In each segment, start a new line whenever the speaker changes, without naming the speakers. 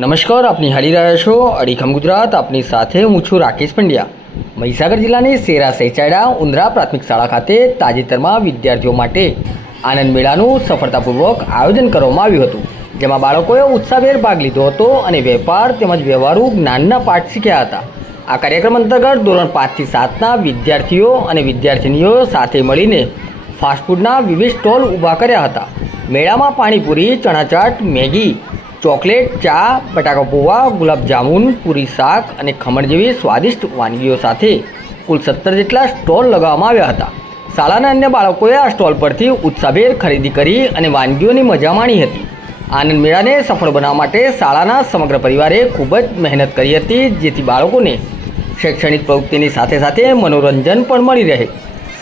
નમસ્કાર, આપની નિહાળી રહ્યા છો અડીખમ ગુજરાત. આપની સાથે હું છું રાકેશ પંડ્યા. મહીસાગર જિલ્લાની સેરા સહેચાડા ઉંદરા પ્રાથમિક શાળા ખાતે તાજેતરમાં વિદ્યાર્થીઓ માટે આનંદ મેળાનું સફળતાપૂર્વક આયોજન કરવામાં આવ્યું હતું, જેમાં બાળકોએ ઉત્સાહભેર ભાગ લીધો હતો અને વેપાર તેમજ વ્યવહારુ જ્ઞાનના પાઠ શીખ્યા હતા. આ કાર્યક્રમ અંતર્ગત ધોરણ પાંચથી સાતના વિદ્યાર્થીઓ અને વિદ્યાર્થિનીઓ સાથે મળીને ફાસ્ટફૂડના વિવિધ સ્ટોલ ઊભા કર્યા હતા. મેળામાં પાણીપુરી, ચણાચાટ, મેગી ચોકલેટ, ચા, બટાકા પૌવા ગુલાબજામુન પૂરી શાક અને ખમણ જેવી સ્વાદિષ્ટ વાનગીઓ સાથે કુલ સત્તર જેટલા સ્ટોલ લગાવવામાં આવ્યા હતા. શાળાના અન્ય બાળકોએ આ સ્ટોલ પરથી ઉત્સાહભેર ખરીદી કરી અને વાનગીઓની મજા માણી હતી. આનંદ મેળાને સફળ બનાવવા માટે શાળાના સમગ્ર પરિવારે ખૂબ જ મહેનત કરી હતી, જેથી બાળકોને શૈક્ષણિક પ્રવૃત્તિની સાથે સાથે મનોરંજન પણ મળી રહે.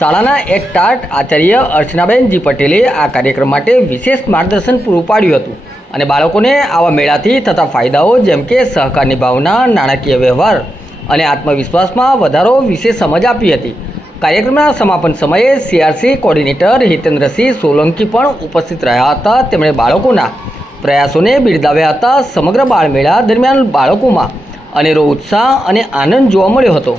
શાળાના એક ટાટ આચાર્ય અર્ચનાબેનજી પટેલે આ કાર્યક્રમ માટે વિશેષ માર્ગદર્શન પૂરું પાડ્યું હતું. અને બાળકોને આવા મેળાથી થતા ફાયદાઓ જેમ કે સહકારની ભાવના, નાણાકીય વ્યવહાર અને આત્મવિશ્વાસમાં વધારો વિશે સમજ આપી હતી. કાર્યક્રમના સમાપન સમયે સીઆરસી કોર્ડિનેટર હિતેન્દ્રસિંહ સોલંકી પણ ઉપસ્થિત રહ્યા હતા. તેમણે બાળકોના પ્રયાસોને બિરદાવ્યા હતા. સમગ્ર બાળમેળા દરમિયાન બાળકોમાં અનેરો ઉત્સાહ અને આનંદ જોવા મળ્યો હતો.